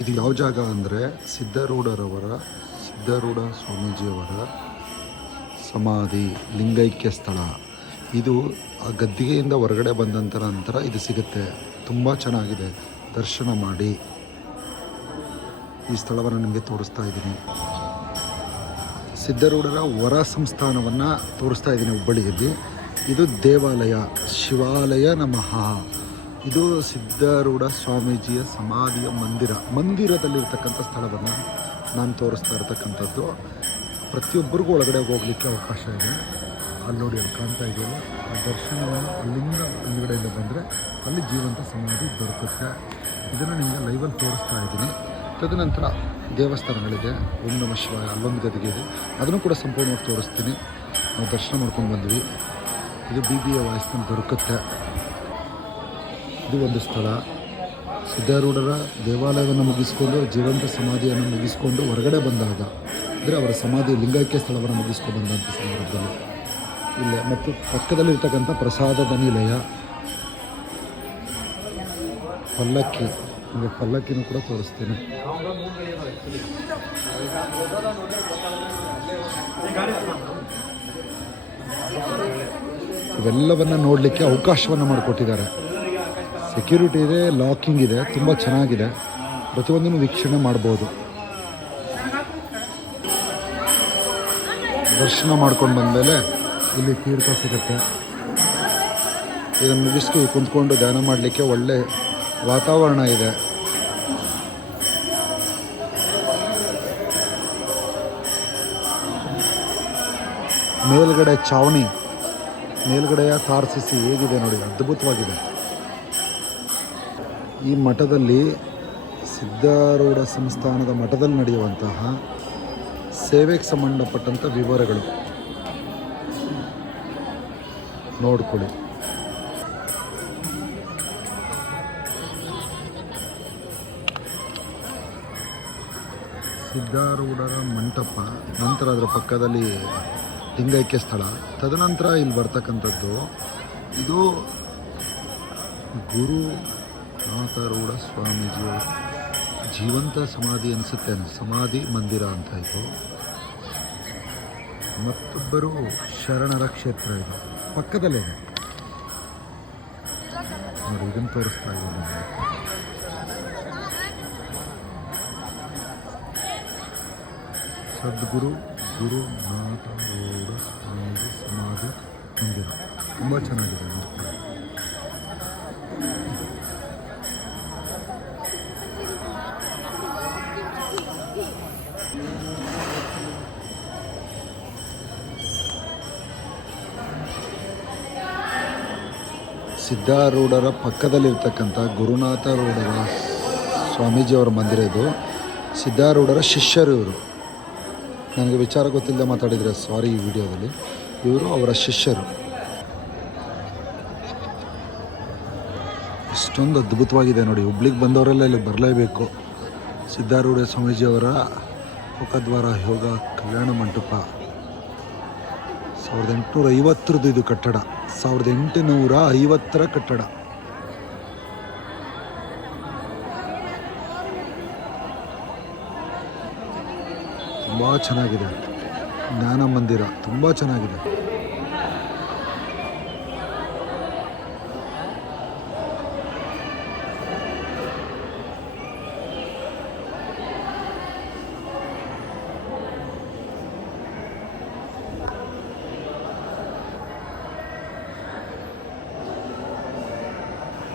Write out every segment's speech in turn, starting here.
ಇದು ಯಾವ ಜಾಗ ಅಂದರೆ ಸಿದ್ಧಾರೂಢರವರ, ಸಿದ್ಧಾರೂಢ ಸ್ವಾಮೀಜಿಯವರ ಸಮಾಧಿ, ಲಿಂಗೈಕ್ಯ ಸ್ಥಳ. ಇದು ಆ ಗದ್ದಿಗೆಯಿಂದ ಹೊರಗಡೆ ಬಂದಂಥ ನಂತರ ಇದು ಸಿಗುತ್ತೆ. ತುಂಬ ಚೆನ್ನಾಗಿದೆ. ದರ್ಶನ ಮಾಡಿ. ಈ ಸ್ಥಳವನ್ನು ನಿಮಗೆ ತೋರಿಸ್ತಾ ಇದ್ದೀನಿ. ಸಿದ್ಧರೂಢರ ವರ ಸಂಸ್ಥಾನವನ್ನು ತೋರಿಸ್ತಾ ಇದ್ದೀನಿ ಹುಬ್ಬಳ್ಳಿಯಲ್ಲಿ. ಇದು ದೇವಾಲಯ. ಶಿವಾಲಯ ನಮಃ. ಇದು ಸಿದ್ಧಾರೂಢ ಸ್ವಾಮೀಜಿಯ ಸಮಾಧಿಯ ಮಂದಿರ. ಮಂದಿರದಲ್ಲಿರ್ತಕ್ಕಂಥ ಸ್ಥಳವನ್ನು ನಾನು ತೋರಿಸ್ತಾ ಇರತಕ್ಕಂಥದ್ದು. ಪ್ರತಿಯೊಬ್ಬರಿಗೂ ಒಳಗಡೆ ಹೋಗಲಿಕ್ಕೆ ಅವಕಾಶ ಇದೆ. ಅಲ್ಲಿ ನೋಡಿ, ಅಲ್ಲಿ ಕಾಣ್ತಾ ಇದೆಯಲ್ಲ? ಆ ದರ್ಶನವನ್ನು ಅಲ್ಲಿಂದ ಹಿಂದ್ಗಡೆಯಿಂದ ಬಂದರೆ ಅಲ್ಲಿ ಜೀವಂತ ಸಮಾಧಿ ದೊರಕುತ್ತೆ. ಇದನ್ನು ನಿಮಗೆ ಲೈವಲ್ಲಿ ತೋರಿಸ್ತಾ ಇದ್ದೀನಿ. ತದನಂತರ ದೇವಸ್ಥಾನಗಳಿದೆ. ಓಂ ನಮ ಶಿವಾಯ, ಅಲ್ಲೊಂದು ಗದಿಗೆ ಇದೆ. ಅದನ್ನು ಕೂಡ ಸಂಪೂರ್ಣವಾಗಿ ತೋರಿಸ್ತೀನಿ. ನಾವು ದರ್ಶನ ಮಾಡ್ಕೊಂಡು ಬಂದ್ವಿ. ಇದು ಬಿ ಬಿ ಎ ವಾಯ್ಸ್ನ ದೊರಕುತ್ತೆ. ಇದು ಒಂದು ಸ್ಥಳ. ಸಿದ್ಧಾರೂಢರ ದೇವಾಲಯವನ್ನು ಮುಗಿಸ್ಕೊಂಡು ಜೀವಂತ ಸಮಾಧಿಯನ್ನು ಮುಗಿಸ್ಕೊಂಡು ಹೊರಗಡೆ ಬಂದಾಗ, ಅಂದರೆ ಅವರ ಸಮಾಧಿ ಲಿಂಗೈಕ್ಯ ಸ್ಥಳವನ್ನು ಮುಗಿಸ್ಕೊಂಡು ಬಂದಂಥ ಸಂದರ್ಭದಲ್ಲಿ. ಇಲ್ಲ ಮತ್ತು ಪಕ್ಕದಲ್ಲಿರ್ತಕ್ಕಂಥ ಪ್ರಸಾದದ ನಿಲಯ ಪಲ್ಲಕ್ಕಿ, ನಿಮಗೆ ಪಲ್ಲಕ್ಕಿನೂ ಕೂಡ ತೋರಿಸ್ತೀನಿ. ಇವೆಲ್ಲವನ್ನು ನೋಡಲಿಕ್ಕೆ ಅವಕಾಶವನ್ನು ಮಾಡಿಕೊಟ್ಟಿದ್ದಾರೆ. ಸೆಕ್ಯೂರಿಟಿ ಇದೆ ಲಾಕಿಂಗ್ ಇದೆ, ತುಂಬ ಚೆನ್ನಾಗಿದೆ. ಪ್ರತಿಯೊಂದನ್ನು ವೀಕ್ಷಣೆ ಮಾಡ್ಬೋದು. ದರ್ಶನ ಮಾಡ್ಕೊಂಡು ಬಂದಮೇಲೆ ಇಲ್ಲಿ ತೀರ್ಥ ಸಿಗುತ್ತೆ. ಇದನ್ನು ಮುಗಿಸ್ತು ಕುಂತ್ಕೊಂಡು ಧ್ಯಾನ ಮಾಡಲಿಕ್ಕೆ ಒಳ್ಳೆ ವಾತಾವರಣ ಇದೆ. ಮೇಲ್ಗಡೆ ಚಾವಣಿ, ಮೇಲ್ಗಡೆಯ ತಾರ್ಸಿಸಿ ಹೇಗಿದೆ ನೋಡಿ, ಅದ್ಭುತವಾಗಿದೆ. ಈ ಮಠದಲ್ಲಿ ಸಿದ್ಧಾರೂಢ ಸಂಸ್ಥಾನದ ಮಠದಲ್ಲಿ ನಡೆಯುವಂತಹ ಸೇವೆಗೆ ಸಂಬಂಧಪಟ್ಟಂಥ ವಿವರಗಳು. ನೋಡ್ಕೊಳ್ಳಿ. ಸಿದ್ಧಾರೂಢರ ಮಂಟಪ, ನಂತರ ಅದರ ಪಕ್ಕದಲ್ಲಿ ಲಿಂಗೈಕ್ಯ ಸ್ಥಳ, ತದನಂತರ ಇಲ್ಲಿ ಬರ್ತಕ್ಕಂಥದ್ದು ಇದು ಗುರು ನಾಥರೂಢ ಸ್ವಾಮೀಜಿಯವರು ಜೀವಂತ ಸಮಾಧಿ ಅನಿಸುತ್ತೆ ಸಮಾಧಿ ಮಂದಿರ ಅಂತ ಇದು. ಮತ್ತೊಬ್ಬರು ಶರಣರ ಕ್ಷೇತ್ರ ಇದು. ಪಕ್ಕದಲ್ಲೇ ನೋಡಿ ಇದನ್ನು ತೋರಿಸ್ತಾ ಇದ್ದೀನಿ ಸದ್ಗುರು ಗುರುನಾಥರೂಢ ಸ್ವಾಮೀಜಿ ಸಮಾಧಿ ಮಂದಿರ. ತುಂಬ ಚೆನ್ನಾಗಿದೆ ಸಿದ್ಧಾರೂಢರ ಪಕ್ಕದಲ್ಲಿರ್ತಕ್ಕಂಥ ಗುರುನಾಥರೂಢರ ಸ್ವಾಮೀಜಿಯವರ ಮಂದಿರ ಇದು. ಸಿದ್ಧಾರೂಢರ ಶಿಷ್ಯರು ಇವರು. ನನಗೆ ವಿಚಾರ ಗೊತ್ತಿಲ್ಲದೆ ಮಾತಾಡಿದರೆ ಸಾರಿ ಈ ವಿಡಿಯೋದಲ್ಲಿ. ಇವರು ಅವರ ಶಿಷ್ಯರು. ಇಷ್ಟೊಂದು ಅದ್ಭುತವಾಗಿದೆ ನೋಡಿ, ಹುಬ್ಳಿಗೆ ಬಂದವರೆಲ್ಲ ಇಲ್ಲಿ ಬರಲೇಬೇಕು. ಸಿದ್ಧಾರೂಢ ಸ್ವಾಮೀಜಿಯವರ ಮುಖದ್ವಾರ ಯೋಗ ಕಲ್ಯಾಣ ಮಂಟಪ. ಸಾವಿರದ ಎಂಟುನೂರ ಐವತ್ತರದ್ದು ಇದು ಕಟ್ಟಡ. ಸಾವಿರದ ಎಂಟುನೂರ ಐವತ್ತರ ಕಟ್ಟಡ. ತುಂಬ ಚೆನ್ನಾಗಿದೆ. ಜ್ಞಾನ ಮಂದಿರ ತುಂಬ ಚೆನ್ನಾಗಿದೆ.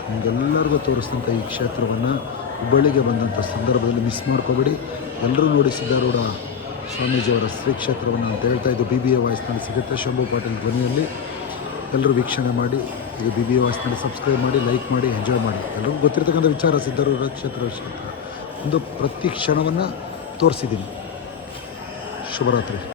ನಿಮಗೆಲ್ಲರಿಗೂ ತೋರಿಸಿದಂಥ ಈ ಕ್ಷೇತ್ರವನ್ನು ಹುಬ್ಬಳ್ಳಿಗೆ ಬಂದಂಥ ಸಂದರ್ಭದಲ್ಲಿ ಮಿಸ್ ಮಾಡ್ಕೋಬೇಡಿ. ಎಲ್ಲರೂ ನೋಡಿ ಸಿದ್ಧಾರೂಢ ಸ್ವಾಮೀಜಿಯವರ ಶ್ರೀ ಕ್ಷೇತ್ರವನ್ನು ಅಂತ ಹೇಳ್ತಾ ಇದು ಬಿ ಬಿ ಎ ವಾಯ್ಸ್ನಲ್ಲಿ ಸಿಗುತ್ತೆ. ಶಂಭು ಪಾಟೀಲ್ ಧ್ವನಿಯಲ್ಲಿ ಎಲ್ಲರೂ ವೀಕ್ಷಣೆ ಮಾಡಿ ಇದು ಬಿ ಬಿ ಎ ವಾಯ್ಸ್ನಲ್ಲಿ ಸಬ್ಸ್ಕ್ರೈಬ್ ಮಾಡಿ ಲೈಕ್ ಮಾಡಿ ಎಂಜಾಯ್ ಮಾಡಿ. ಎಲ್ಲರಿಗೂ ಗೊತ್ತಿರ್ತಕ್ಕಂಥ ವಿಚಾರ ಸಿದ್ಧಾರೂಢ ಕ್ಷೇತ್ರ ಕ್ಷೇತ್ರ. ಒಂದು ಪ್ರತಿ ಕ್ಷಣವನ್ನು ತೋರಿಸಿದ್ದೀನಿ. ಶುಭರಾತ್ರಿ.